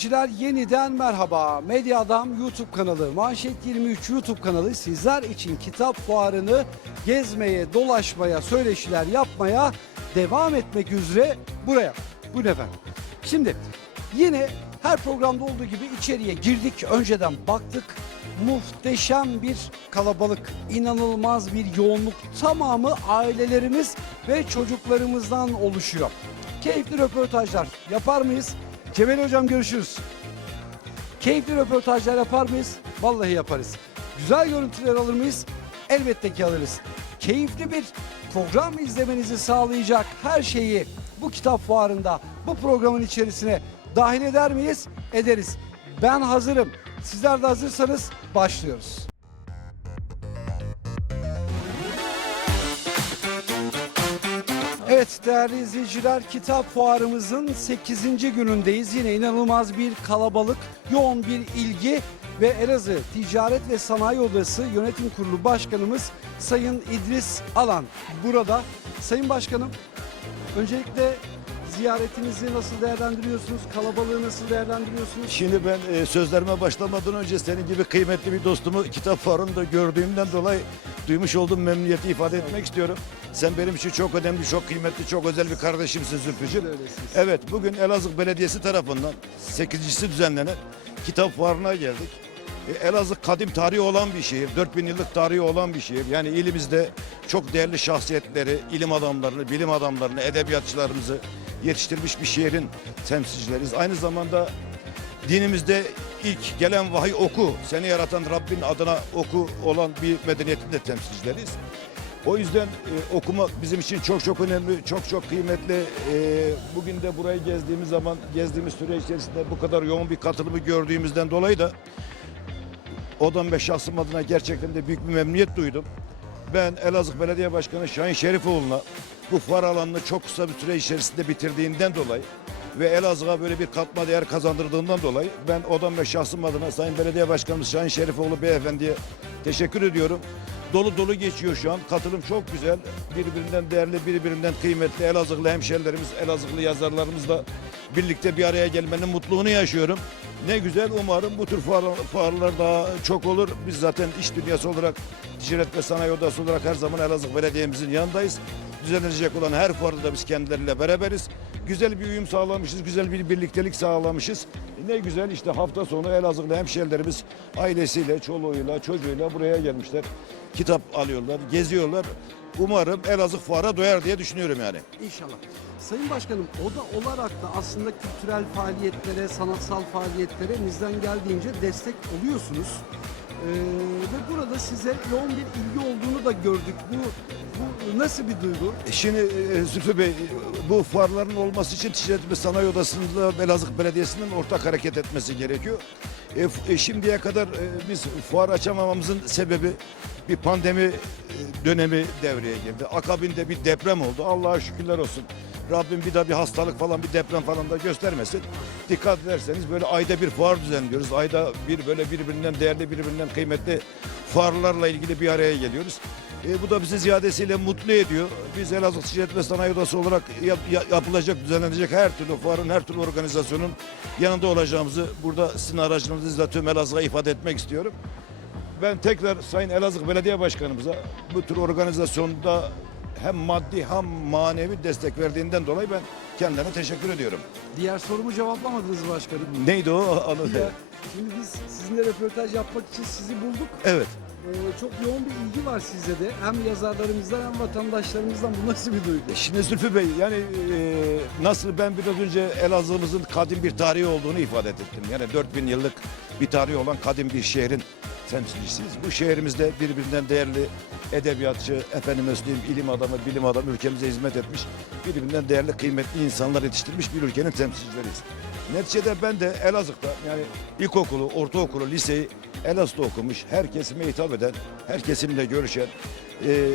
İzleyiciler yeniden merhaba. Medya Adam YouTube kanalı, Manşet 23 YouTube kanalı sizler için kitap fuarını gezmeye, dolaşmaya, söyleşiler yapmaya devam etmek üzere buraya. Buyurun efendim. Şimdi yine her programda olduğu gibi içeriye girdik. Önceden baktık. Muhteşem bir kalabalık, inanılmaz bir yoğunluk. Tamamı ailelerimiz ve çocuklarımızdan oluşuyor. Keyifli röportajlar yapar mıyız? Cemil Hocam görüşürüz. Keyifli röportajlar yapar mıyız? Vallahi yaparız. Güzel görüntüler alır mıyız? Elbette ki alırız. Keyifli bir program izlemenizi sağlayacak her şeyi bu kitap fuarında, bu programın içerisine dahil eder miyiz? Ederiz. Ben hazırım. Sizler de hazırsanız başlıyoruz. Evet değerli izleyiciler kitap fuarımızın 8. günündeyiz. Yine inanılmaz bir kalabalık, yoğun bir ilgi ve Elazığ Ticaret ve Sanayi Odası Yönetim Kurulu Başkanımız Sayın İdris Alan burada. Sayın Başkanım öncelikle ziyaretinizi nasıl değerlendiriyorsunuz? Kalabalığı nasıl değerlendiriyorsunuz? Şimdi ben e, sözlerime başlamadan önce senin gibi kıymetli bir dostumu kitap fuarında gördüğümden dolayı duymuş olduğum memnuniyeti ifade etmek istiyorum. Sen benim için çok önemli, çok kıymetli, çok özel bir kardeşimsin. Öylesiniz. Evet, bugün Elazığ Belediyesi tarafından 8.si düzenlenen kitap fuarına geldik. E, Elazığ kadim tarihi olan bir şehir, 4000 yıllık tarihi olan bir şehir. Yani ilimizde çok değerli şahsiyetleri, ilim adamlarını, bilim adamlarını, edebiyatçılarımızı yetiştirmiş bir şehrin temsilcileriyiz. Aynı zamanda dinimizde ilk gelen vahiy oku, seni yaratan Rabbin adına oku olan bir medeniyetin de temsilcileriyiz. O yüzden e, okumak bizim için çok çok önemli, çok çok kıymetli. E, bugün de burayı gezdiğimiz zaman, gezdiğimiz süre içerisinde bu kadar yoğun bir katılımı gördüğümüzden dolayı da Odam ve şahsım adına gerçekten de büyük bir memnuniyet duydum. Ben Elazığ Belediye Başkanı Şahin Şerifoğlu'na bu fuar alanını çok kısa bir süre içerisinde bitirdiğinden dolayı ve Elazığ'a böyle bir katma değer kazandırdığından dolayı ben odam ve şahsım adına Sayın Belediye Başkanımız Şahin Şerifoğlu Beyefendi'ye teşekkür ediyorum. Dolu dolu geçiyor şu an. Katılım çok güzel. Birbirinden değerli, birbirinden kıymetli Elazığlı hemşerilerimiz, Elazığlı yazarlarımızla birlikte bir araya gelmenin mutluluğunu yaşıyorum. Ne güzel umarım bu tür fuar- fuarlar daha çok olur. Biz zaten iş dünyası olarak Ticaret ve Sanayi Odası olarak her zaman Elazığ Belediye'mizin yanındayız. Düzenlenecek olan her fuarda da biz kendileriyle beraberiz. Güzel bir uyum sağlamışız, güzel bir birliktelik sağlamışız. Ne güzel işte hafta sonu Elazığlı hemşerilerimiz ailesiyle, çoluğuyla, çocuğuyla buraya gelmişler. Kitap alıyorlar, geziyorlar. Umarım Elazığ fuara doyar diye düşünüyorum yani. İnşallah. Sayın Başkanım oda olarak da aslında kültürel faaliyetlere, sanatsal faaliyetlere elinizden geldiğince destek oluyorsunuz. Ee, ve burada size yoğun bir ilgi olduğunu da gördük. Bu, bu nasıl bir duygu? E Şimdi e, Zülfü Bey bu fuarların olması için Ticaret ve Sanayi Odası'nda Elazığ Belediyesi'nin ortak hareket etmesi gerekiyor. E, e, şimdiye kadar e, biz fuar açamamamızın sebebi bir pandemi e, dönemi devreye girdi. Akabinde bir deprem oldu. Allah'a şükürler olsun. Rabbim bir daha bir hastalık falan bir deprem falan da göstermesin. Dikkat ederseniz böyle ayda bir fuar düzenliyoruz. Ayda bir böyle birbirinden değerli birbirinden kıymetli fuarlarla ilgili bir araya geliyoruz. E, bu da bizi ziyadesiyle mutlu ediyor. Biz Elazığ Ticaret ve Sanayi Odası olarak yap- ya- yapılacak, düzenlenecek her türlü fuarın, her türlü organizasyonun yanında olacağımızı burada sizin aracınızla tüm Elazığ'a ifade etmek istiyorum. Ben tekrar Sayın Elazığ Belediye Başkanımıza bu tür organizasyonda hem maddi hem manevi destek verdiğinden dolayı ben kendilerine teşekkür ediyorum. Diğer sorumu cevaplamadınız başkanım. Neydi o? Anladım. Şimdi biz sizinle röportaj yapmak için sizi bulduk. Evet. Ee, çok yoğun bir ilgi var sizde de. Hem yazarlarımızdan hem vatandaşlarımızdan. Bu nasıl bir duygu? Şimdi Zülfü Bey yani e, nasıl ben biraz önce Elazığ'ımızın kadim bir tarihi olduğunu ifade ettim. Yani 4000 yıllık bir tarihi olan kadim bir şehrin temsilcisiyiz. Bu şehrimizde birbirinden değerli edebiyatçı, efendime söyleyeyim ilim adamı, bilim adamı ülkemize hizmet etmiş, birbirinden değerli kıymetli insanlar yetiştirmiş bir ülkenin temsilcileriyiz. Neticede ben de Elazığ'da yani ilkokulu, ortaokulu, liseyi Elazığ'da okumuş, her kesime hitap eden, her kesimle görüşen, e,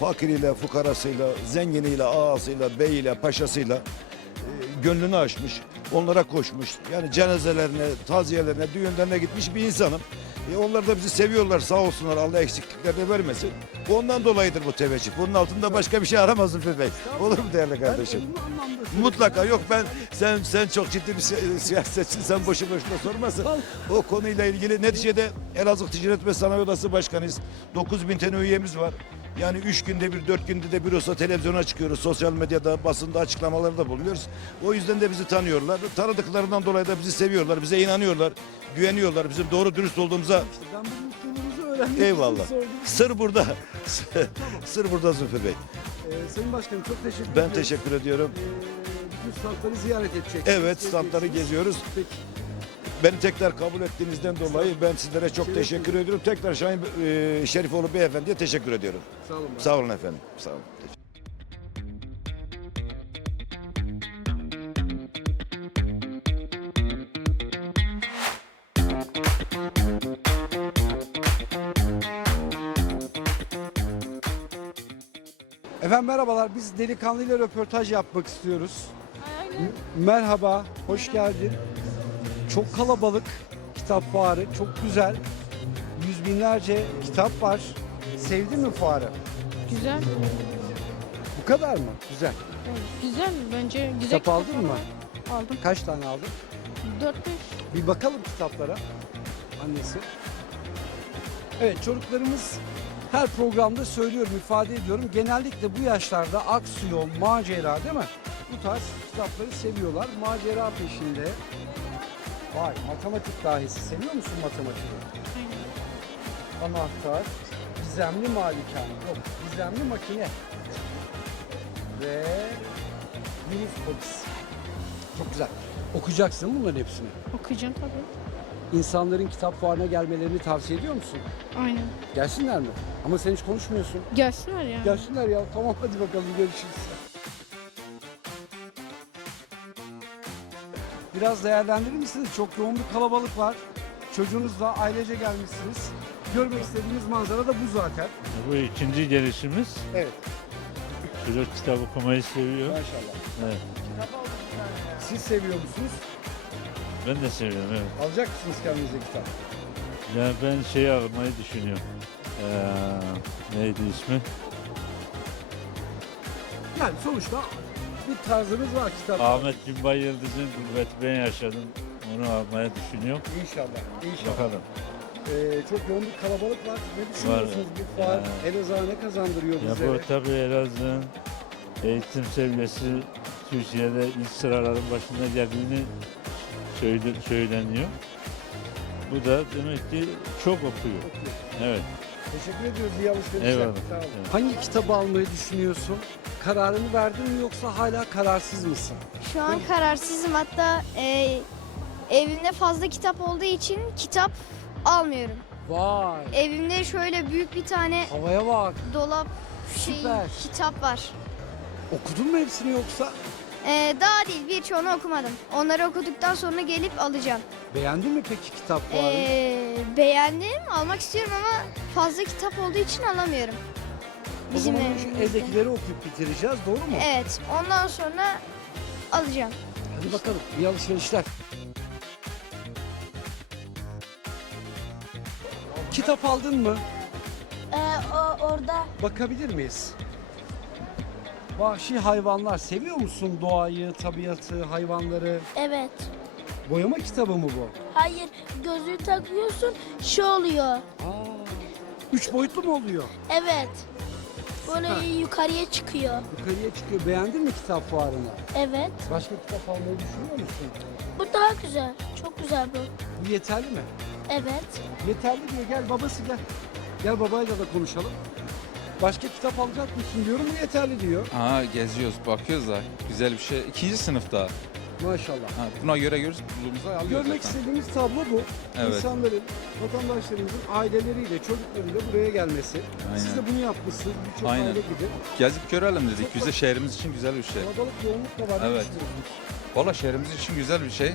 fakiriyle, fukarasıyla, zenginiyle, ağasıyla, beyiyle, paşasıyla e, gönlünü açmış, onlara koşmuş. Yani cenazelerine, taziyelerine, düğünlerine gitmiş bir insanım. E onlar da bizi seviyorlar sağ olsunlar Allah eksikliklerini vermesin. Ondan dolayıdır bu teveccüh. Bunun altında başka bir şey aramazsın Fefe. Olur mu değerli kardeşim? Mutlaka yok ben sen sen çok ciddi bir si- siyasetçisin sen boşu boşuna sormasın. O konuyla ilgili neticede Elazığ Ticaret ve Sanayi Odası Başkanıyız. 9000 tane üyemiz var. Yani 3 günde bir 4 günde de bir olsa televizyona çıkıyoruz. Sosyal medyada basında açıklamalarda bulunuyoruz. O yüzden de bizi tanıyorlar. Tanıdıklarından dolayı da bizi seviyorlar. Bize inanıyorlar. Güveniyorlar. Bizim doğru dürüst olduğumuza İşte ben bu mutluluğunuzu öğrenmek için eyvallah. sordum. Sır burada. Sır burada Zülfü Bey. Ee, Sayın Başkanım çok teşekkür Ben ederim. teşekkür ediyorum. Ee, bütün standları ziyaret edeceksiniz. Evet standları gezeceksiniz. geziyoruz. Peki. Beni tekrar kabul ettiğinizden dolayı ben sizlere çok teşekkür ediyorum. Tekrar Şahin e, Şerifoğlu Beyefendi'ye teşekkür ediyorum. Sağ olun. Sağ olun efendim. Sağ olun. Efendim merhabalar. Biz delikanlıyla röportaj yapmak istiyoruz. Merhaba, hoş geldin. Çok kalabalık kitap fuarı, çok güzel. Yüz binlerce kitap var. Sevdin mi fuarı? Güzel. Bu kadar mı? Güzel. Güzel bence. Güzel Kitap aldın mı? Aldım. Kaç tane aldın? 4-5. Bir bakalım kitaplara. Annesi. Evet çocuklarımız her programda söylüyorum, ifade ediyorum. Genellikle bu yaşlarda aksiyon, macera değil mi? Bu tarz kitapları seviyorlar. Macera peşinde. Vay matematik dahisi. Seviyor musun matematiği? Anahtar, gizemli malikane. Yok, gizemli makine. Ve Yunus Polis. Çok güzel. Okuyacaksın bunların hepsini. Okuyacağım tabii. İnsanların kitap fuarına gelmelerini tavsiye ediyor musun? Aynen. Gelsinler mi? Ama sen hiç konuşmuyorsun. Gelsinler ya. Gelsinler ya. Tamam hadi bakalım görüşürüz. Biraz değerlendirir misiniz? Çok yoğun bir kalabalık var. Çocuğunuzla ailece gelmişsiniz. Görmek istediğiniz manzara da bu zaten. Bu ikinci gelişimiz. Evet. Çocuk kitap okumayı seviyor. Maşallah. Evet. Siz seviyor musunuz? Ben de seviyorum evet. Alacak mısınız kendinize kitap? Yani ben şey almayı düşünüyorum. Ee, neydi ismi? Yani sonuçta bir tarzınız var kitap. Ahmet Günbay Yıldız'ın Gurbeti Ben Yaşadım. Onu almaya düşünüyorum. İnşallah. İnşallah. Bakalım. Ee, çok yoğun bir kalabalık var. Ne düşünüyorsunuz bu fuar? Ya. Elazığ'a ne kazandırıyor Ya bize? bu tabii Elazığ'ın eğitim seviyesi Türkiye'de ilk sıraların başında geldiğini söyle, söyleniyor. Bu da demek ki çok okuyor. Evet. Teşekkür ediyoruz iyi alışverişler. Eyvallah. Sağ olun. Evet. Hangi kitabı almayı düşünüyorsun? Kararını verdin mi yoksa hala kararsız mısın? Şu an kararsızım hatta e, evimde fazla kitap olduğu için kitap almıyorum. Vay. Evimde şöyle büyük bir tane Havaya bak. dolap şey Süper. kitap var. Okudun mu hepsini yoksa? E, daha değil birçoğunu okumadım. Onları okuduktan sonra gelip alacağım. Beğendin mi peki kitap fuarını? E, beğendim almak istiyorum ama fazla kitap olduğu için alamıyorum. O Bizim zaman şu evimizde. evdekileri okuyup bitireceğiz doğru mu? Evet ondan sonra alacağım. Hadi bakalım iyi alışverişler. Kitap aldın mı? orada Bakabilir miyiz? Vahşi hayvanlar seviyor musun doğayı, tabiatı, hayvanları? Evet. Boyama kitabı mı bu? Hayır, gözlüğü takıyorsun, şu oluyor. Aa, üç boyutlu mu oluyor? Evet. Böyle Ha. yukarıya çıkıyor. Yukarıya çıkıyor. Beğendin mi kitap fuarını? Evet. Başka kitap almayı düşünüyor musun? Bu daha güzel. Çok güzel bu. Bu yeterli mi? Evet. Yeterli diyor. Gel babası gel. Gel babayla da konuşalım. Başka kitap alacak mısın diyorum. Bu yeterli diyor. Aa geziyoruz, bakıyoruz da güzel bir şey. İkinci sınıfta. Maşallah. Ha, buna göre görürüz, bulduğumuzu alıyoruz Görmek zaten. istediğimiz tablo bu. Evet. İnsanların, vatandaşlarımızın aileleriyle, çocuklarıyla buraya gelmesi. Siz de Aynen. bunu yapmışsınız. Birçok Aynen. aile gibi. Gezip görelim dedik. Güzel şehrimiz için güzel bir şey. Kalabalık yoğunluk da var. Evet. Valla şehrimiz için güzel bir şey.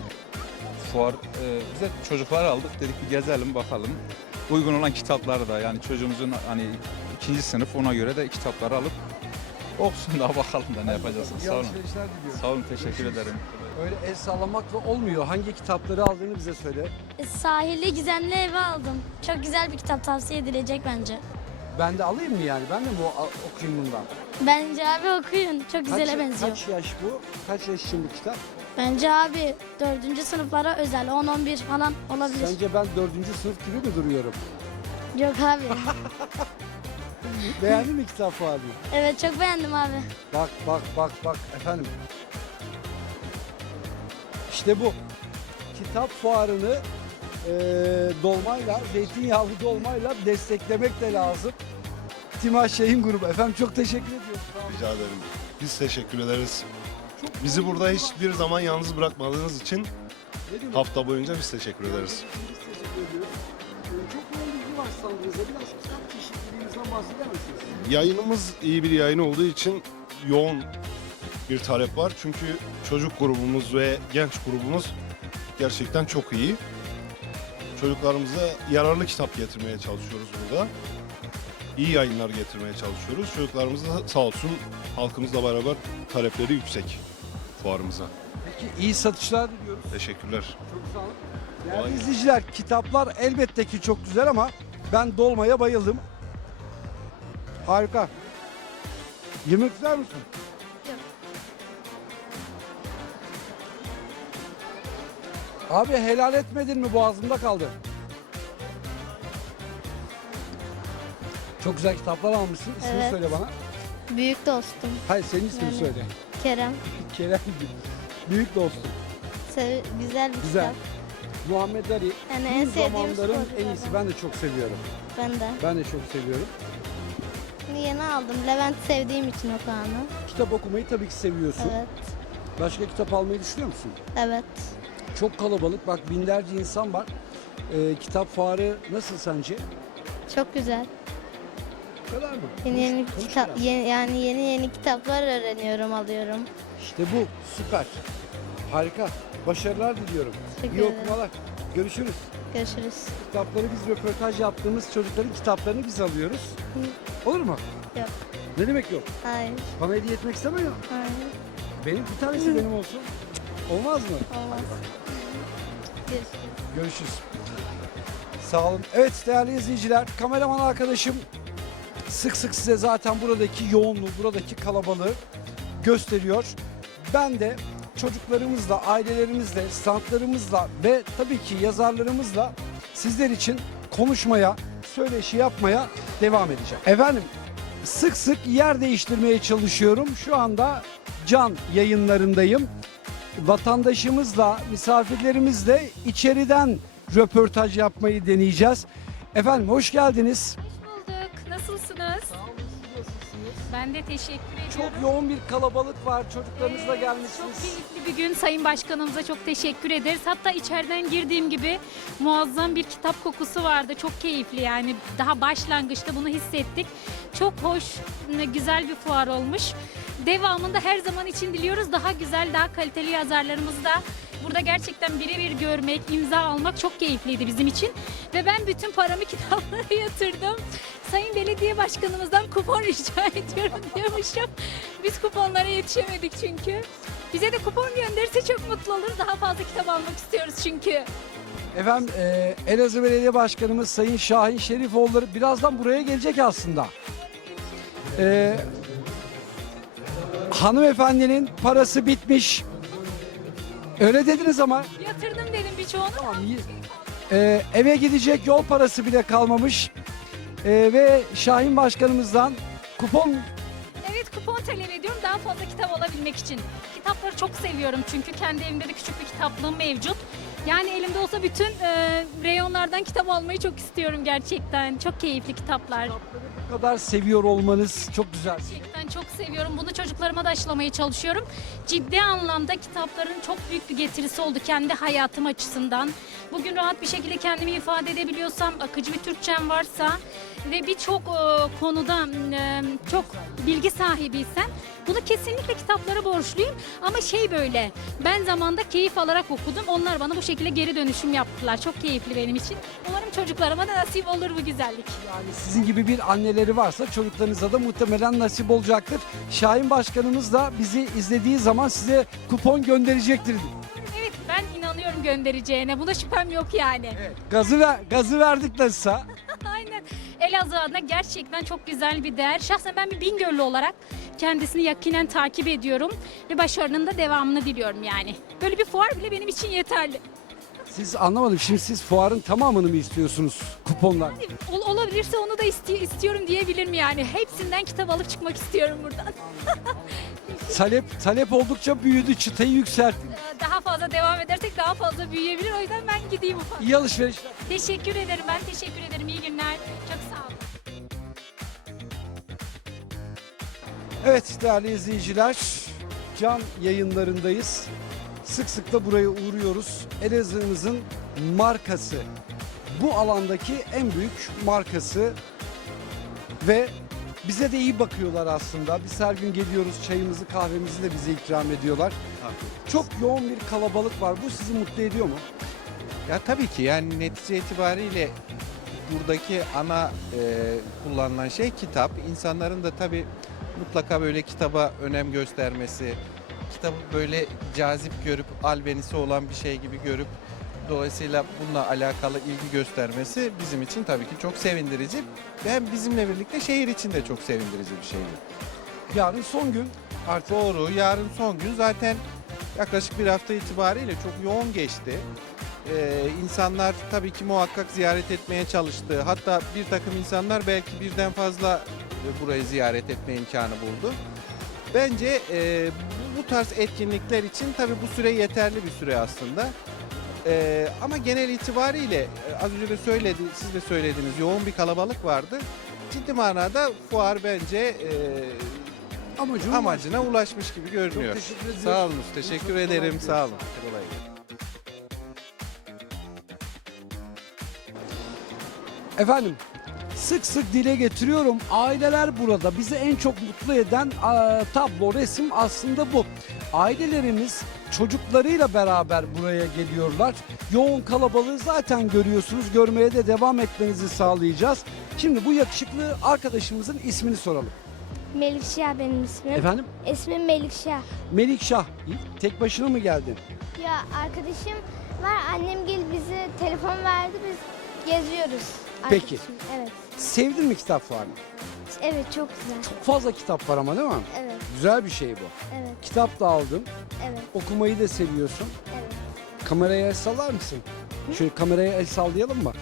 Fuar, e, bize çocuklar aldık dedik bir gezelim bakalım. Uygun olan kitapları da yani çocuğumuzun hani ikinci sınıf ona göre de kitapları alıp Okusun da bakalım da ne yapacaksın. İyi Sağ olun. Sağ olun teşekkür ederim. Öyle el sallamakla olmuyor. Hangi kitapları aldığını bize söyle. Sahilde gizemli evi aldım. Çok güzel bir kitap tavsiye edilecek bence. Ben de alayım mı yani? Ben de mi o- okuyayım bundan? Bence abi okuyun. Çok güzele kaç, benziyor. Kaç yaş bu? Kaç yaş için bu kitap? Bence abi dördüncü sınıflara özel 10-11 falan olabilir. Sence ben dördüncü sınıf gibi mi duruyorum? Yok abi. Beğendin mi kitap fuarını? evet çok beğendim abi. Bak bak bak bak efendim. İşte bu. Kitap fuarını eee, dolmayla, zeytinyağlı dolmayla desteklemek de lazım. Timah Şeyhin grubu. Efendim çok teşekkür olun. Rica ederim. Biz teşekkür ederiz. Bizi burada hiçbir zaman yalnız bırakmadığınız için Ne demek? hafta boyunca biz teşekkür ederiz. Biz teşekkür ediyoruz. Ee, Çok yoğun bilgi var standınızda. Biraz kitap çeşitliliğinizden bahseder misiniz? Yayınımız iyi bir yayın olduğu için yoğun bir talep var. Çünkü çocuk grubumuz ve genç grubumuz gerçekten çok iyi. Çocuklarımıza yararlı kitap getirmeye çalışıyoruz burada. İyi yayınlar getirmeye çalışıyoruz. Çocuklarımız da sağ olsun halkımızla beraber talepleri yüksek fuarımıza. Peki iyi satışlar diliyoruz. Teşekkürler. Çok sağ olun. Değerli gelsin. izleyiciler kitaplar elbette ki çok güzel ama ben dolmaya bayıldım. Harika. Yemek ister misin? Abi helal etmedin mi boğazımda kaldı. Çok güzel kitaplar almışsın. İsmini Evet. söyle bana. Büyük dostum Hayır senin ismini Yani. söyle. Kerem. Kerem. Büyük dostum. Sev- güzel bir Güzel. kitap. Muhammed Ali. Yani en Tüm sevdiğim zamanların en iyisi. Ben de çok seviyorum. Ben de. Ben de çok seviyorum. Bunu yeni aldım. Levent sevdiğim için o kanı. Kitap okumayı tabii ki seviyorsun. Evet. Başka kitap almayı düşünüyor musun? Evet. Çok kalabalık. Bak binlerce insan var. Ee, kitap fuarı nasıl sence? Çok güzel. Bu kadar mı? Yeni yeni Konuş- konuş kitap biraz. yeni, yani yeni yeni kitaplar öğreniyorum, alıyorum. İşte bu. Süper. Harika. Başarılar diliyorum. Teşekkür İyi ederim. okumalar. Görüşürüz. Görüşürüz. Kitapları biz röportaj yaptığımız çocukların kitaplarını biz alıyoruz. Olur mu? Yok. Ne demek yok? Hayır. Bana hediye etmek istemiyor. Hayır. Benim bir tanesi benim olsun. Olmaz mı? Olmaz. Görüşürüz. Sağ olun. Evet değerli izleyiciler, kameraman arkadaşım sık sık size zaten buradaki yoğunluğu, buradaki kalabalığı gösteriyor. Ben de çocuklarımızla, ailelerimizle, standlarımızla ve tabii ki yazarlarımızla sizler için konuşmaya, söyleşi yapmaya devam edeceğim. Efendim sık sık yer değiştirmeye çalışıyorum. Şu anda can yayınlarındayım vatandaşımızla, misafirlerimizle içeriden röportaj yapmayı deneyeceğiz. Efendim hoş geldiniz. bulduk. Nasılsınız? Ben de teşekkür ediyorum. Çok yoğun bir kalabalık var. Çocuklarınızla Ee, gelmişsiniz. Çok keyifli bir gün. Sayın Başkanımıza çok teşekkür ederiz. Hatta içeriden girdiğim gibi muazzam bir kitap kokusu vardı. Çok keyifli yani. Daha başlangıçta bunu hissettik. Çok hoş, güzel bir fuar olmuş. Devamında her zaman için diliyoruz. Daha güzel, daha kaliteli yazarlarımızı da burada gerçekten birebir görmek, imza almak çok keyifliydi bizim için. Ve ben bütün paramı kitaplara yatırdım. Sayın Belediye Başkanımızdan kupon rica ediyorum diyormuşum. Biz kuponlara yetişemedik çünkü. Bize de kupon gönderirse çok mutlu oluruz. Daha fazla kitap almak istiyoruz çünkü. Efendim e, Elazığ Belediye Başkanımız Sayın Şahin Şerifoğulları birazdan buraya gelecek aslında. E, hanımefendinin parası bitmiş. Öyle dediniz ama Yatırdım dedim birçoğunu. Tamam, iyi. Ee, eve gidecek yol parası bile kalmamış. Ee, ve Şahin Başkanımızdan kupon Evet kupon talep ediyorum daha fazla kitap alabilmek için. Kitapları çok seviyorum çünkü kendi evimde de küçük bir kitaplığım mevcut. Yani elimde olsa bütün e, reyonlardan kitap almayı çok istiyorum gerçekten. Çok keyifli kitaplar. bu kadar seviyor olmanız çok güzel. Gerçekten çok seviyorum. Bunu çocuklarıma da aşılamaya çalışıyorum. Ciddi anlamda kitapların çok büyük bir getirisi oldu kendi hayatım açısından. Bugün rahat bir şekilde kendimi ifade edebiliyorsam, akıcı bir Türkçem varsa ve birçok e, konuda e, çok bilgi sahibiysen bunu kesinlikle kitaplara borçluyum. Ama şey böyle ben zamanda keyif alarak okudum. Onlar bana bu şekilde geri dönüşüm yaptılar. Çok keyifli benim için. Umarım çocuklarıma da nasip olur bu güzellik. Yani sizin gibi bir anneleri varsa çocuklarınıza da muhtemelen nasip olacaktır. Şahin Başkanımız da bizi izlediği zaman size kupon gönderecektir. Evet ben inanıyorum göndereceğine. Buna şüphem yok yani. Gazı ver, gazı verdik nasılsa. Elazığ adına gerçekten çok güzel bir değer. Şahsen ben bir Bingöllü olarak kendisini yakinen takip ediyorum ve başarının da devamını diliyorum yani. Böyle bir fuar bile benim için yeterli. Siz anlamadım. Şimdi siz fuarın tamamını mı istiyorsunuz kuponlar? Ol- olabilirse onu da isti- istiyorum diyebilirim yani. Hepsinden kitap alıp çıkmak istiyorum buradan. Talep talep oldukça büyüdü, çıtayı yükseltti. Daha fazla devam edersek daha fazla büyüyebilir. O yüzden ben gideyim ufak. İyi alışverişler. Teşekkür ederim. Ben teşekkür ederim. İyi günler. Çok Evet değerli izleyiciler, can yayınlarındayız. Sık sık da buraya uğruyoruz. Elazığ'ımızın markası. Bu alandaki en büyük markası ve bize de iyi bakıyorlar aslında. Biz her gün geliyoruz, çayımızı, kahvemizi de bize ikram ediyorlar. Çok yoğun bir kalabalık var. Bu sizi mutlu ediyor mu? Ya tabii ki yani netice itibariyle buradaki ana e, kullanılan şey kitap. İnsanların da tabii mutlaka böyle kitaba önem göstermesi, kitabı böyle cazip görüp albenisi olan bir şey gibi görüp dolayısıyla bununla alakalı ilgi göstermesi bizim için tabii ki çok sevindirici. Hem bizimle birlikte şehir için de çok sevindirici bir şey. Yarın son gün. Artık doğru. Yarın son gün zaten yaklaşık bir hafta itibariyle çok yoğun geçti. Ee, insanlar tabii ki muhakkak ziyaret etmeye çalıştı. Hatta bir takım insanlar belki birden fazla e, burayı ziyaret etme imkanı buldu. Bence e, bu, tarz etkinlikler için tabii bu süre yeterli bir süre aslında. Ee, ama genel itibariyle e, az önce de söyledi, siz de söylediniz yoğun bir kalabalık vardı. Ciddi manada fuar bence e, Amacım amacına ulaşmış gibi görünüyor. Çok teşekkür ediyorum. Sağ olun, teşekkür Kolay ederim. gelsin. Sağ olun. Kolay gelsin. Efendim sık sık dile getiriyorum. Aileler burada. Bizi en çok mutlu eden aa, tablo, resim aslında bu. Ailelerimiz çocuklarıyla beraber buraya geliyorlar. Yoğun kalabalığı zaten görüyorsunuz. Görmeye de devam etmenizi sağlayacağız. Şimdi bu yakışıklı arkadaşımızın ismini soralım. Melikşah benim ismim. Efendim? İsmim Melikşah. Melikşah. Tek başına mı geldin? Ya arkadaşım var annem gel bize telefon verdi biz geziyoruz. Peki. Arkadaşım, Evet. Sevdin mi kitap fuarını? Evet çok güzel. Çok fazla kitap var ama değil mi? Evet. Güzel bir şey bu. Evet. Kitap da aldın. Evet. Okumayı da seviyorsun. Evet. Kameraya el sallar mısın? Şöyle kameraya el sallayalım mı?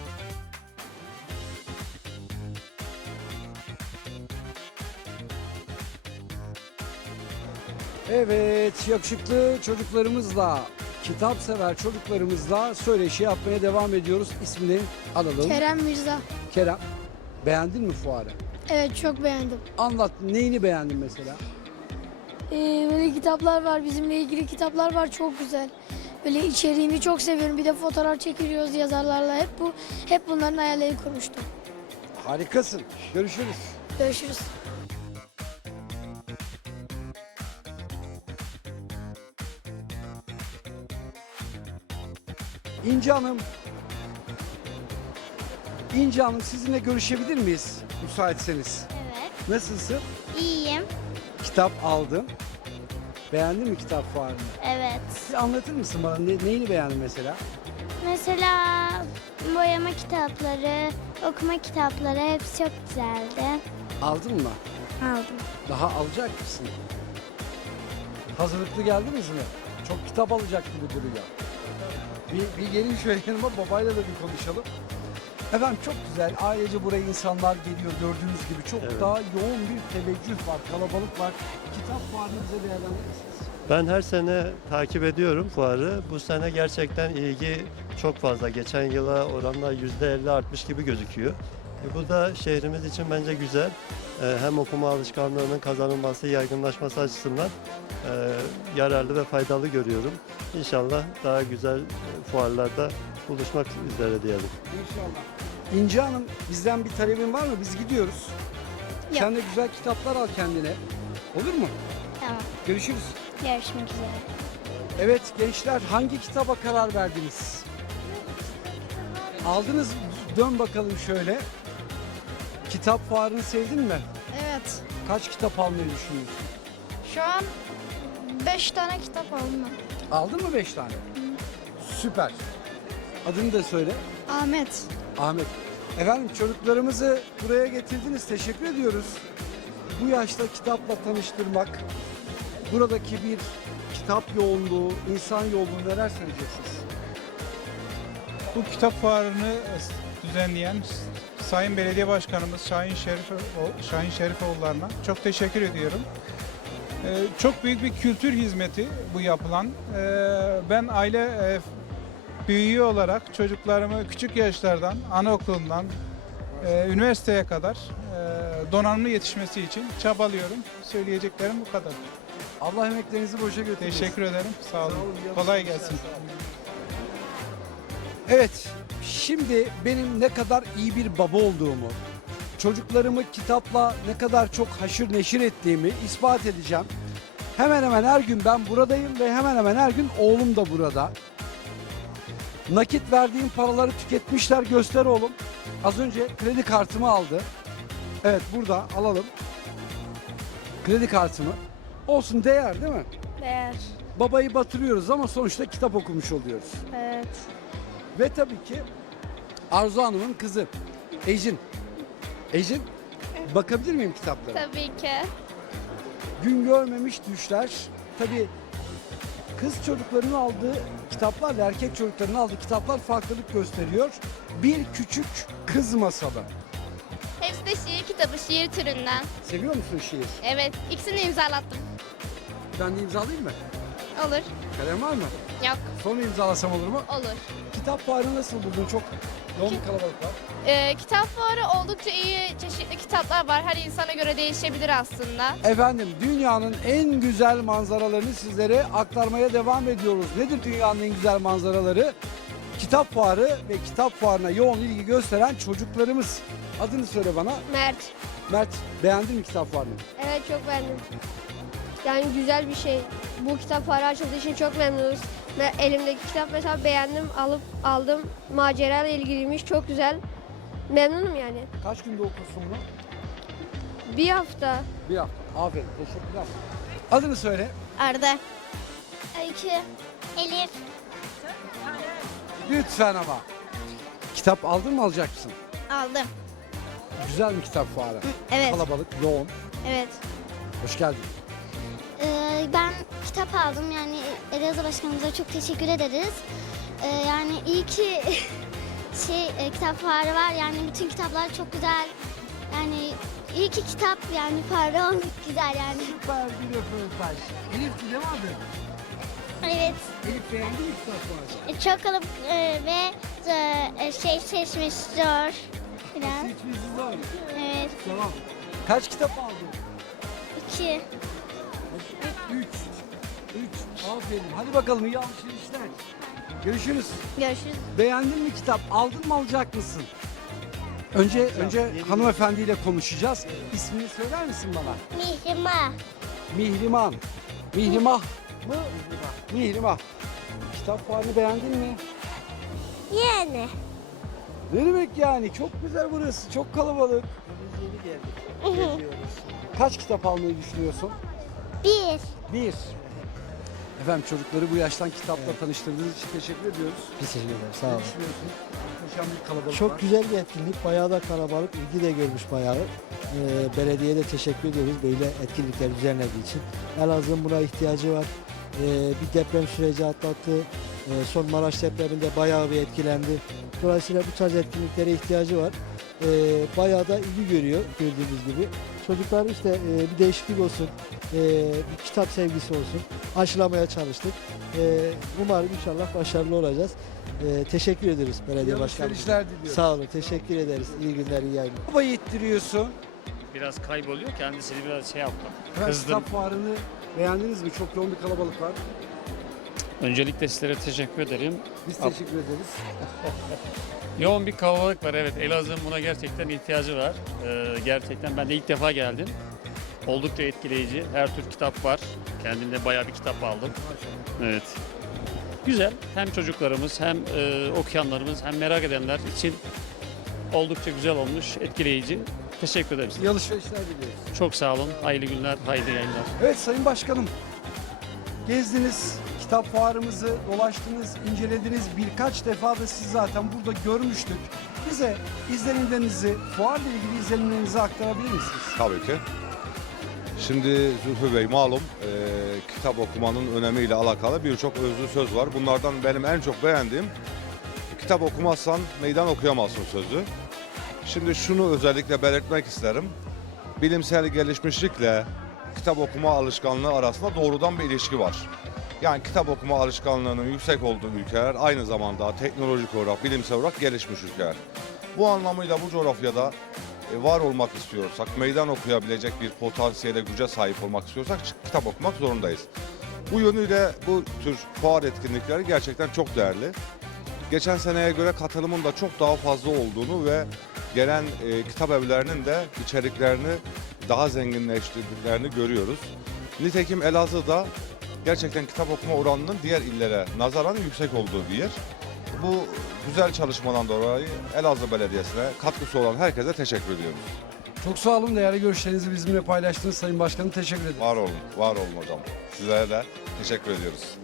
Evet, yakışıklı çocuklarımızla, kitap sever çocuklarımızla söyleşi yapmaya devam ediyoruz. İsmini alalım. Kerem Mirza. Kerem. Beğendin mi fuarı? Evet çok beğendim. Anlat, neyini beğendin mesela? Ee, böyle kitaplar var bizimle ilgili kitaplar var çok güzel. Böyle içeriğini çok seviyorum. Bir de fotoğraf çekiliyoruz yazarlarla. Hep bu hep bunların hayalleri kurmuştum. Harikasın. Görüşürüz. Görüşürüz. İnci Hanım. İnci Hanım sizinle görüşebilir miyiz? Müsaitseniz. Evet. Nasılsın? İyiyim. Kitap aldım. Beğendin mi kitap fuarını? Evet. Bir anlatır mısın bana ne- neyini beğendin mesela? Mesela boyama kitapları, okuma kitapları hepsi çok güzeldi. Aldın mı? Aldım. Daha alacak mısın? Hazırlıklı geldiniz mi? Çok kitap alacak gibi duruyor. Bir, bir gelin şöyle yanıma babayla da bir konuşalım. Efendim çok güzel. Ailece buraya insanlar geliyor gördüğünüz gibi. Çok Evet. daha yoğun bir teveccüh var, kalabalık var. Kitap fuarını bize değerlendirirsiniz. Ben her sene takip ediyorum fuarı. Bu sene gerçekten ilgi çok fazla. Geçen yıla oranla %50 artmış gibi gözüküyor. E, bu da şehrimiz için bence güzel. E, hem okuma alışkanlığının kazanılması, yaygınlaşması açısından e, yararlı ve faydalı görüyorum. İnşallah daha güzel fuarlarda buluşmak üzere diyelim. İnşallah. İnci Hanım bizden bir talebin var mı? Biz gidiyoruz. Sen de güzel kitaplar al kendine. Olur mu? Tamam. Görüşürüz. Görüşmek üzere. Evet gençler hangi kitaba karar verdiniz? Aldınız dön bakalım şöyle. Kitap fuarını sevdin mi? Evet. Kaç kitap almayı düşünüyorsun? Şu an 5 tane kitap aldım ben. Aldın mı 5 tane? Süper. Adını da söyle. Ahmet. Ahmet. Efendim çocuklarımızı buraya getirdiniz. Teşekkür ediyoruz. Bu yaşta kitapla tanıştırmak, buradaki bir kitap yoğunluğu, insan yoğunluğu neler söyleyeceksiniz? Bu kitap fuarını düzenleyen Sayın Belediye Başkanımız Şahin Şerif Şahin Şerifoğulları'na çok teşekkür ediyorum. Ee, Çok büyük bir kültür hizmeti bu yapılan. Ee, Ben aile e, büyüğü olarak çocuklarımı küçük yaşlardan, anaokulundan e, üniversiteye kadar e, donanımlı yetişmesi için çabalıyorum. Söyleyeceklerim bu kadar. Allah emeklerinizi boşa götürmesin. Teşekkür ederim. Sağ olun. Sağ olun, Kolay gelsin. Evet, şimdi benim ne kadar iyi bir baba olduğumu, çocuklarımı kitapla ne kadar çok haşır neşir ettiğimi ispat edeceğim. Hemen hemen her gün ben buradayım ve hemen hemen her gün oğlum da burada. Nakit verdiğim paraları tüketmişler göster oğlum. Az önce kredi kartımı aldı. Evet burada alalım. Kredi kartımı. Olsun değer değil mi? Değer. Babayı batırıyoruz ama sonuçta kitap okumuş oluyoruz. Evet. Ve tabii ki Arzu Hanım'ın kızı Ejin. Ejin bakabilir miyim kitaplara? Tabii ki. Gün görmemiş düşler. Tabii kız çocuklarının aldığı kitaplarla erkek çocuklarının aldığı kitaplar farklılık gösteriyor. Bir küçük kız masalı. Hepsi de şiir kitabı, şiir türünden. Seviyor musun şiir? Evet, ikisini imzalattım. Ben de imzalayayım mı? Olur. Kalem var mı? Yok. Sonra imzalasam olur mu? Olur. Kitap fuarını nasıl buldun? Çok yoğun bir kalabalık var. Ee, kitap fuarı oldukça iyi çeşitli kitaplar var. Her insana göre değişebilir aslında. Efendim dünyanın en güzel manzaralarını sizlere aktarmaya devam ediyoruz. Nedir dünyanın en güzel manzaraları? Kitap fuarı ve kitap fuarına yoğun ilgi gösteren çocuklarımız. Adını söyle bana. Mert. Mert beğendin mi kitap fuarını? Evet çok beğendim. Yani güzel bir şey. Bu kitap para açıldığı için çok memnunuz. Ve elimdeki kitap mesela beğendim, alıp aldım. Macerayla ilgiliymiş, çok güzel. Memnunum yani. Kaç günde okursun bunu? Bir hafta. Bir hafta. Aferin. Teşekkürler. Adını söyle. Arda. Öykü. Elif. Lütfen ama. Kitap aldın mı alacak mısın? Aldım. Güzel mi kitap fuarı? Evet. Kalabalık, yoğun. Evet. Hoş geldin. Ee, ben kitap aldım yani Elazığ Başkanımıza çok teşekkür ederiz. Ee, yani iyi ki şey e, kitap fuarı var yani bütün kitaplar çok güzel. Yani iyi ki kitap yani fuarı olmuş güzel yani. Süper bir röportaj. Elif değil mi adı? Evet Elif beğendi mi kitap fuarı? çok kalabalık e, ve e, şey seçmiş zor. Biraz. Seçmesi zor. Evet. Tamam. Kaç kitap aldın? iki. Üç. Aferin. Hadi bakalım iyi alışverişler. Görüşürüz. Görüşürüz. Beğendin mi kitap? Aldın mı alacak mısın? Önce önce hanımefendiyle konuşacağız. İsmini söyler misin bana? Mihrimah. Mihrimah. Mihrimah mı? Mihrimah. Kitap fuarını beğendin mi? Yani. Ne demek yani? Çok güzel burası. Çok kalabalık. Kaç kitap almayı düşünüyorsun? Bir. Bir. Efendim çocukları bu yaştan kitapla tanıştırdığınız için teşekkür ediyoruz. Biz teşekkür ederiz. Sağ Ne olun. düşünüyorsun? Muhteşem bir kalabalık var. Çok güzel bir etkinlik. Bayağı da kalabalık. ilgi de görmüş bayağı. Ee, belediyeye de teşekkür ediyoruz böyle etkinlikler düzenlediği için. Elazığ'ın buna ihtiyacı var. Ee, bir deprem süreci atlattı. Ee, son Maraş depreminde bayağı bir etkilendi. Dolayısıyla bu tarz etkinliklere ihtiyacı var. Ee, bayağı da ilgi görüyor gördüğünüz gibi. Çocuklar işte e, bir değişiklik olsun, e, bir kitap sevgisi olsun. Aşılamaya çalıştık. Ee, umarım inşallah başarılı olacağız. Ee, teşekkür ederiz belediye başkanımıza. Sağ olun, teşekkür ederiz. İyi günler, iyi yayınlar. Babayı ittiriyorsun. Biraz kayboluyor. Kendisini biraz şey yaptım. Ben Kızdım. kitap fuarını beğendiniz mi? Çok yoğun bir kalabalık var. Öncelikle sizlere teşekkür ederim. Biz teşekkür ederiz. Yoğun bir kalabalık var evet. Elazığ'ın buna gerçekten ihtiyacı var. Ee, gerçekten ben de ilk defa geldim. Oldukça etkileyici. Her tür kitap var. Kendimde bayağı bir kitap aldım. Evet. Güzel. Hem çocuklarımız hem e, okuyanlarımız hem merak edenler için oldukça güzel olmuş, etkileyici. Teşekkür ederiz. İyi alışverişler diliyoruz. Çok sağ olun. Hayırlı günler, hayırlı yayınlar. Evet Sayın Başkanım. Gezdiniz, kitap fuarımızı dolaştınız, incelediniz. Birkaç defa da siz zaten burada görmüştük. Bize izlenimlerinizi, fuarla ilgili izlenimlerinizi aktarabilir misiniz? Tabii ki. Şimdi Zülfü Bey malum e, kitap okumanın önemiyle alakalı birçok özlü söz var. Bunlardan benim en çok beğendiğim kitap okumazsan meydan okuyamazsın sözü. Şimdi şunu özellikle belirtmek isterim. Bilimsel gelişmişlikle kitap okuma alışkanlığı arasında doğrudan bir ilişki var. Yani kitap okuma alışkanlığının yüksek olduğu ülkeler aynı zamanda teknolojik olarak, bilimsel olarak gelişmiş ülkeler. Bu anlamıyla bu coğrafyada e, var olmak istiyorsak, meydan okuyabilecek bir potansiyele, güce sahip olmak istiyorsak kitap okumak zorundayız. Bu yönüyle bu tür fuar etkinlikleri gerçekten çok değerli. Geçen seneye göre katılımın da çok daha fazla olduğunu ve gelen e, kitap evlerinin de içeriklerini daha zenginleştirdiklerini görüyoruz. Nitekim Elazığ'da gerçekten kitap okuma oranının diğer illere nazaran yüksek olduğu bir yer. Bu güzel çalışmadan dolayı Elazığ Belediyesi'ne katkısı olan herkese teşekkür ediyoruz. Çok sağ olun değerli görüşlerinizi bizimle paylaştınız Sayın Başkanım. Teşekkür ederim. Var olun, var olun hocam. Sizlere de teşekkür ediyoruz.